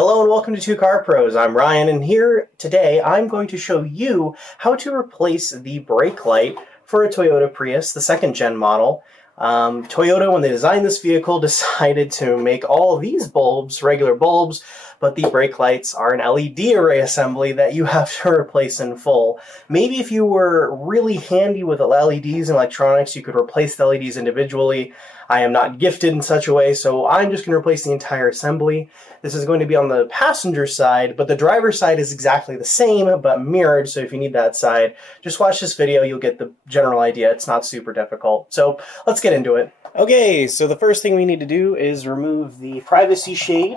Hello and welcome to Two Car Pros. I'm Ryan, and here today I'm going to show you how to replace the brake light for a Toyota Prius, the second gen model. Toyota, when they designed this vehicle, decided to make all of these bulbs regular bulbs, but the brake lights are an LED array assembly that you have to replace in full. Maybe if you were really handy with LEDs and electronics, you could replace the LEDs individually. I am not gifted in such a way, so I'm just going to replace the entire assembly. This is going to be on the passenger side, but the driver's side is exactly the same, but mirrored, so if you need that side, just watch this video, you'll get the general idea. It's not super difficult. So let's get into it. Okay, so the first thing we need to do is remove the privacy shade.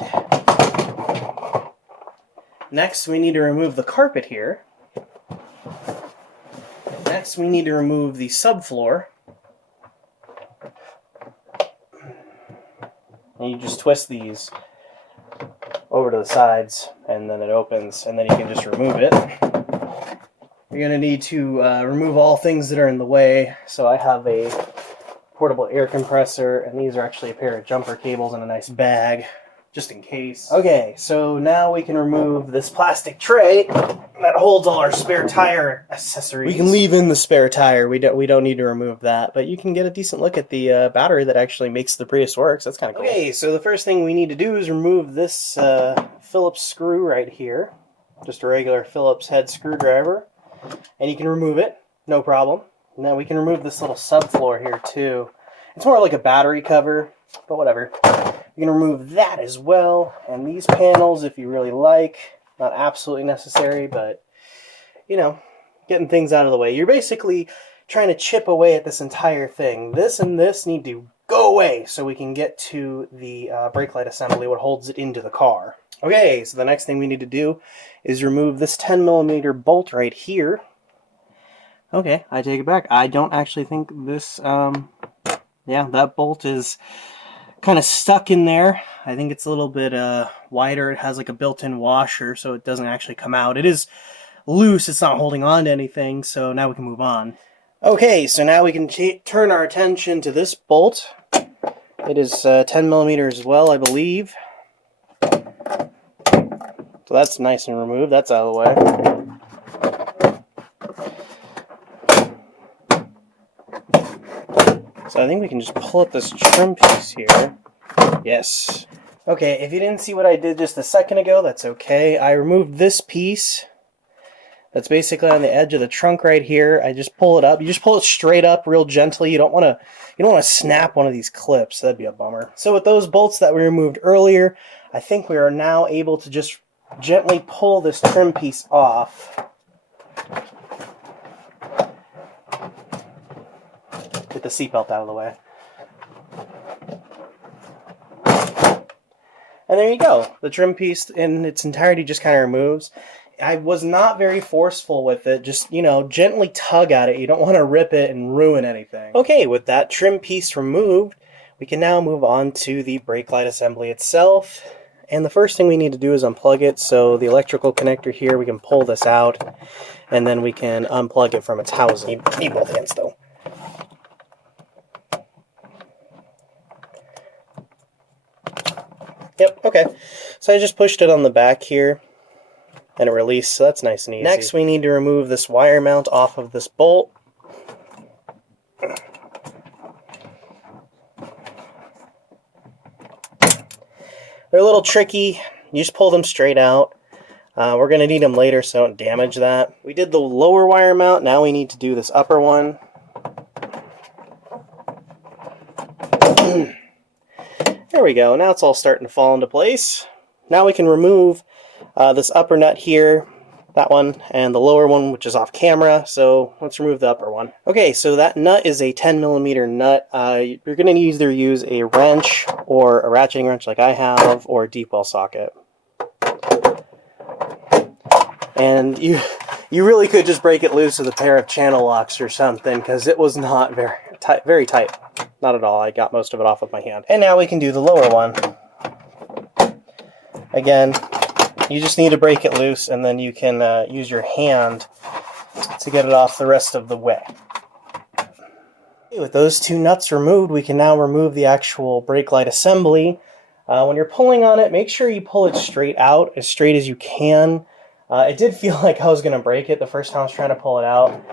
Next, we need to remove the carpet here. Next, we need to remove the subfloor. And you just twist these over to the sides, and then it opens, and then you can just remove it. You're going to need to remove all things that are in the way. So I have a portable air compressor, and these are actually a pair of jumper cables in a nice bag, just in case. Okay, so now we can remove this plastic tray that holds all our spare tire accessories. We can leave in the spare tire. We don't need to remove that, but you can get a decent look at the battery that actually makes the Prius work. So that's kind of cool. Okay, so the first thing we need to do is remove this Phillips screw right here. Just a regular Phillips head screwdriver. And you can remove it, no problem. Now we can remove this little subfloor here too. It's more like a battery cover, but whatever. You can remove that as well, and these panels if you really like. Not absolutely necessary, but, you know, getting things out of the way. You're basically trying to chip away at this entire thing. This and this need to go away so we can get to the brake light assembly, what holds it into the car. Okay, so the next thing we need to do is remove this 10mm bolt right here. Okay, I take it back. I don't actually think this, yeah, that bolt is kind of stuck in there. I think it's a little bit wider. It has like a built-in washer, so it doesn't actually come out. It is loose. It's not holding on to anything, so now we can move on. Okay, so now we can turn our attention to this bolt. It is 10mm as well, I believe. So that's nice and removed. That's out of the way. So I think we can just pull up this trim piece here. Yes. Okay, if you didn't see what I did just a second ago, that's okay. I removed this piece. That's basically on the edge of the trunk right here. I just pull it up. You just pull it straight up real gently. You don't want to snap one of these clips. That'd be a bummer. So with those bolts that we removed earlier, I think we are now able to just gently pull this trim piece off. Get the seatbelt out of the way. And there you go. The trim piece in its entirety just kind of removes. I was not very forceful with it. Just, you know, gently tug at it. You don't want to rip it and ruin anything. Okay, with that trim piece removed, we can now move on to the brake light assembly itself. And the first thing we need to do is unplug it. So the electrical connector here, we can pull this out, and then we can unplug it from its housing. Need both hands though. Yep, okay. So I just pushed it on the back here, and it released, so that's nice and easy. Next, we need to remove this wire mount off of this bolt. They're a little tricky. You just pull them straight out. We're going to need them later, so don't damage that. We did the lower wire mount. Now we need to do this upper one. There we go. Now it's all starting to fall into place. Now we can remove this upper nut here, that one, and the lower one, which is off camera. So let's remove the upper one. Okay, so that nut is a 10mm nut. You're going to either use a wrench or a ratcheting wrench like I have, or a deep well socket. And you really could just break it loose with a pair of channel locks or something, because it was not very tight. Not at all. I got most of it off with my hand. And now we can do the lower one. Again, you just need to break it loose, and then you can use your hand to get it off the rest of the way. Okay, with those two nuts removed, we can now remove the actual brake light assembly. When you're pulling on it, make sure you pull it straight out, as straight as you can. It did feel like I was going to break it the first time I was trying to pull it out.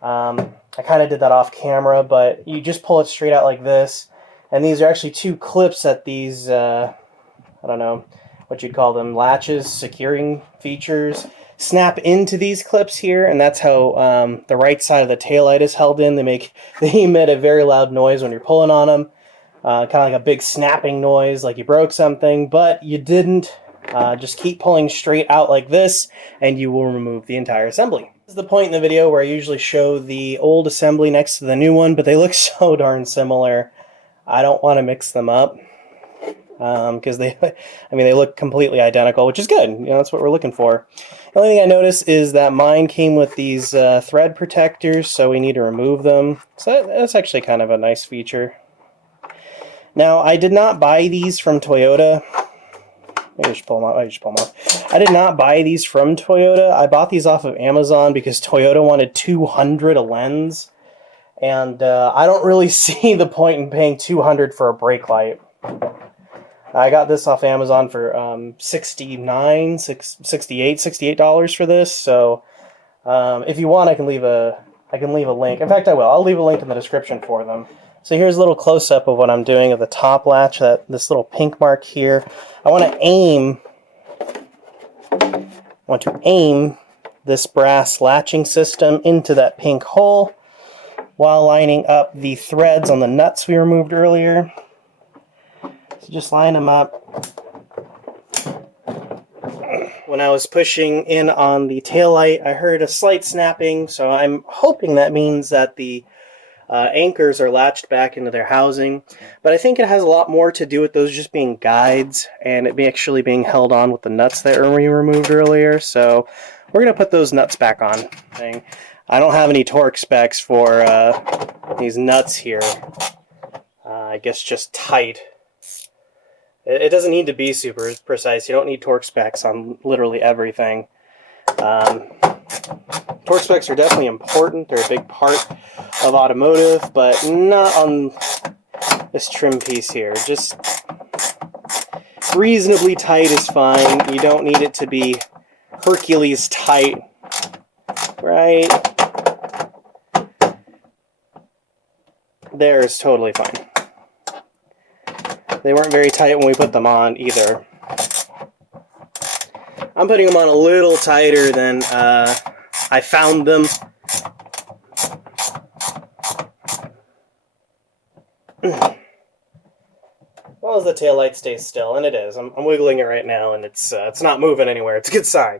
I kind of did that off camera, but you just pull it straight out like this. And these are actually two clips that these, I don't know what you'd call them, latches, securing features, snap into these clips here, and that's how the right side of the taillight is held in. They emit a very loud noise when you're pulling on them, kind of like a big snapping noise, like you broke something, but you didn't. Just keep pulling straight out like this, and you will remove the entire assembly. This is the point in the video where I usually show the old assembly next to the new one, but they look so darn similar. I don't want to mix them up because they look completely identical, which is good. You know, that's what we're looking for. The only thing I noticed is that mine came with these thread protectors, so we need to remove them. So that's actually kind of a nice feature. Now, I did not buy these from Toyota. Maybe I should pull them off. I did not buy these from Toyota. I bought these off of Amazon because Toyota wanted $200 a lens. And I don't really see the point in paying $200 for a brake light. I got this off Amazon for $68 for this. So if you want, I can leave a link. In fact, I will. I'll leave a link in the description for them. So here's a little close-up of what I'm doing of the top latch, this little pink mark here. I want to aim this brass latching system into that pink hole while lining up the threads on the nuts we removed earlier. So just line them up. When I was pushing in on the taillight, I heard a slight snapping, so I'm hoping that means that the anchors are latched back into their housing, but I think it has a lot more to do with those just being guides and it actually being held on with the nuts that we removed earlier. So we're going to put those nuts back on. I don't have any torque specs for these nuts here. I guess just tight. It doesn't need to be super precise. You don't need torque specs on literally everything. Torque specs are definitely important. They're a big part of automotive, but not on this trim piece here. Just reasonably tight is fine. You don't need it to be Hercules tight, right? There is totally fine. They weren't very tight when we put them on either. I'm putting them on a little tighter than I found them. As long as the taillight stays still, and it is. I'm wiggling it right now, and it's not moving anywhere. It's a good sign.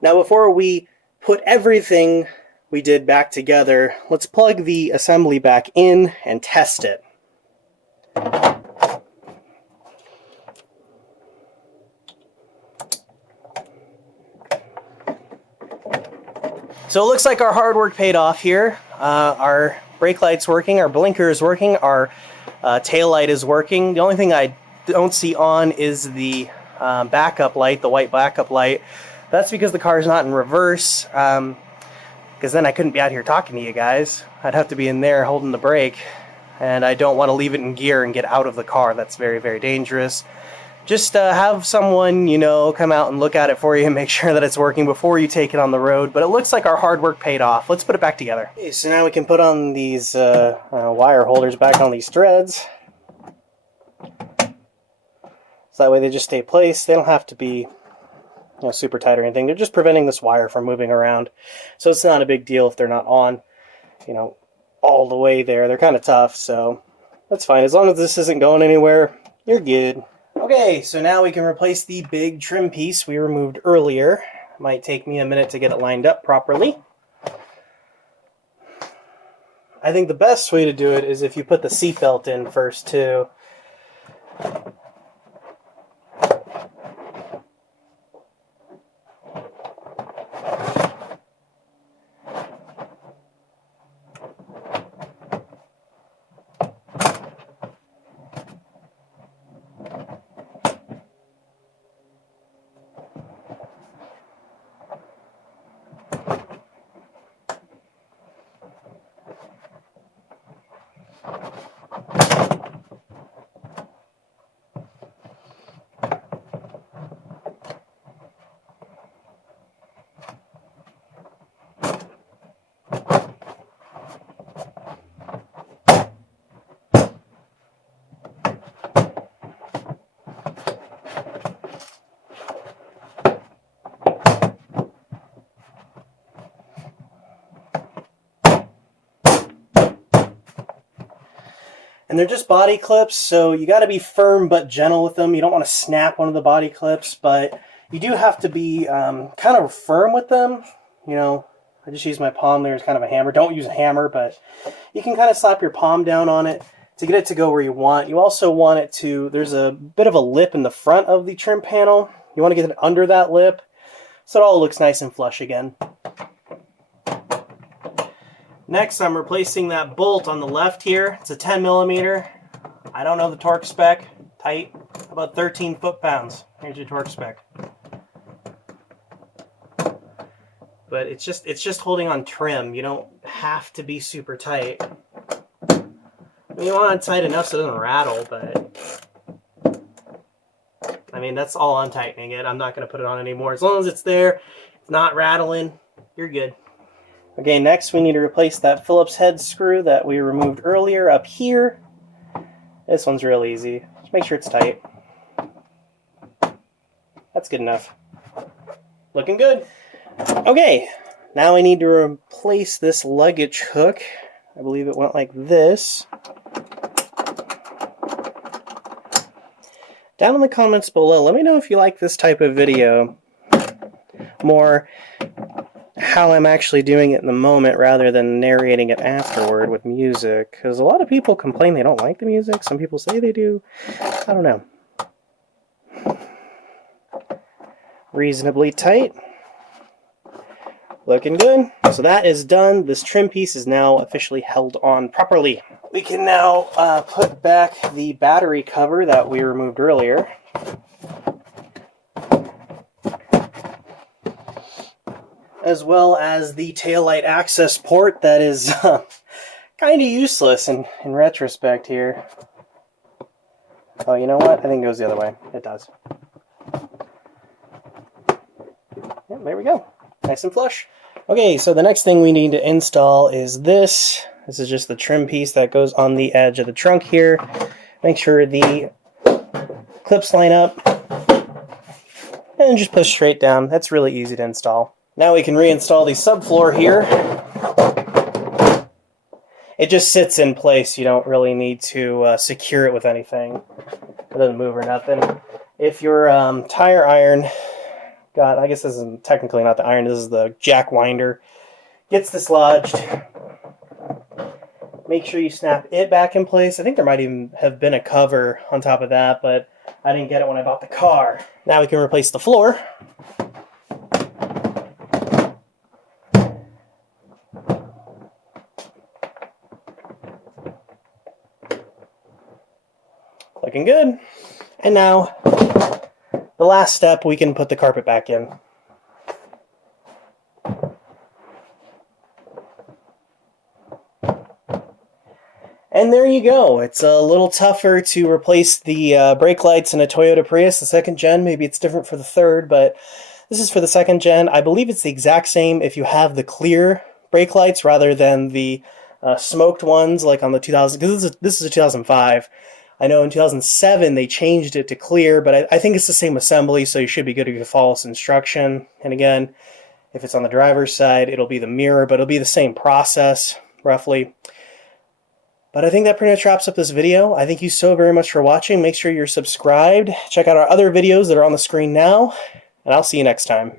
Now, before we put everything we did back together, let's plug the assembly back in and test it. So it looks like our hard work paid off here. Our brake light's working, our blinker is working, our tail light is working. The only thing I don't see on is the backup light, the white backup light. That's because the car is not in reverse, because then I couldn't be out here talking to you guys. I'd have to be in there holding the brake, and I don't want to leave it in gear and get out of the car. That's very, very dangerous. Just have someone, you know, come out and look at it for you and make sure that it's working before you take it on the road. But it looks like our hard work paid off. Let's put it back together. Okay, so now we can put on these wire holders back on these threads. So that way they just stay placed. They don't have to be, you know, super tight or anything. They're just preventing this wire from moving around. So it's not a big deal if they're not on, you know, all the way there. They're kind of tough, so that's fine. As long as this isn't going anywhere, you're good. Okay, so now we can replace the big trim piece we removed earlier. Might take me a minute to get it lined up properly. I think the best way to do it is if you put the seatbelt in first too. And they're just body clips, so you got to be firm but gentle with them. You don't want to snap one of the body clips, but you do have to be kind of firm with them. You know, I just use my palm there as kind of a hammer. Don't use a hammer, but you can kind of slap your palm down on it to get it to go where you want. You also want it to, there's a bit of a lip in the front of the trim panel. You want to get it under that lip so it all looks nice and flush again. Next, I'm replacing that bolt on the left here. It's a 10 millimeter. I don't know the torque spec. Tight, about 13 foot-pounds. Here's your torque spec. But it's just holding on trim. You don't have to be super tight. I mean, you want it tight enough so it doesn't rattle, but I mean, that's all I'm tightening it. I'm not going to put it on anymore. As long as it's there, it's not rattling, you're good. Okay, next we need to replace that Phillips head screw that we removed earlier up here. This one's real easy. Just make sure it's tight. That's good enough. Looking good. Okay, now we need to replace this luggage hook. I believe it went like this. Down in the comments below, let me know if you like this type of video. More how I'm actually doing it in the moment rather than narrating it afterward with music. Because a lot of people complain they don't like the music. Some people say they do. I don't know. Reasonably tight. Looking good. So that is done. This trim piece is now officially held on properly. We can now put back the battery cover that we removed earlier. As well as the taillight access port that is kind of useless in retrospect here. Oh, you know what? I think it goes the other way. It does. Yeah, there we go. Nice and flush. Okay, so the next thing we need to install is this. This is just the trim piece that goes on the edge of the trunk here. Make sure the clips line up. And just push straight down. That's really easy to install. Now we can reinstall the subfloor here. It just sits in place. You don't really need to secure it with anything. It doesn't move or nothing. If your tire iron, I guess this is technically not the iron, this is the jack winder, gets dislodged, make sure you snap it back in place. I think there might even have been a cover on top of that, but I didn't get it when I bought the car. Now we can replace the floor. Looking good. And now, the last step, we can put the carpet back in. And there you go. It's a little tougher to replace the brake lights in a Toyota Prius, the second gen. Maybe it's different for the third, but this is for the second gen. I believe it's the exact same if you have the clear brake lights rather than the smoked ones like on the 2000, because this is a 2005. I know in 2007 they changed it to clear, but I think it's the same assembly, so you should be good if you follow this instruction. And again, if it's on the driver's side, it'll be the mirror, but it'll be the same process, roughly. But I think that pretty much wraps up this video. I thank you so very much for watching. Make sure you're subscribed. Check out our other videos that are on the screen now, and I'll see you next time.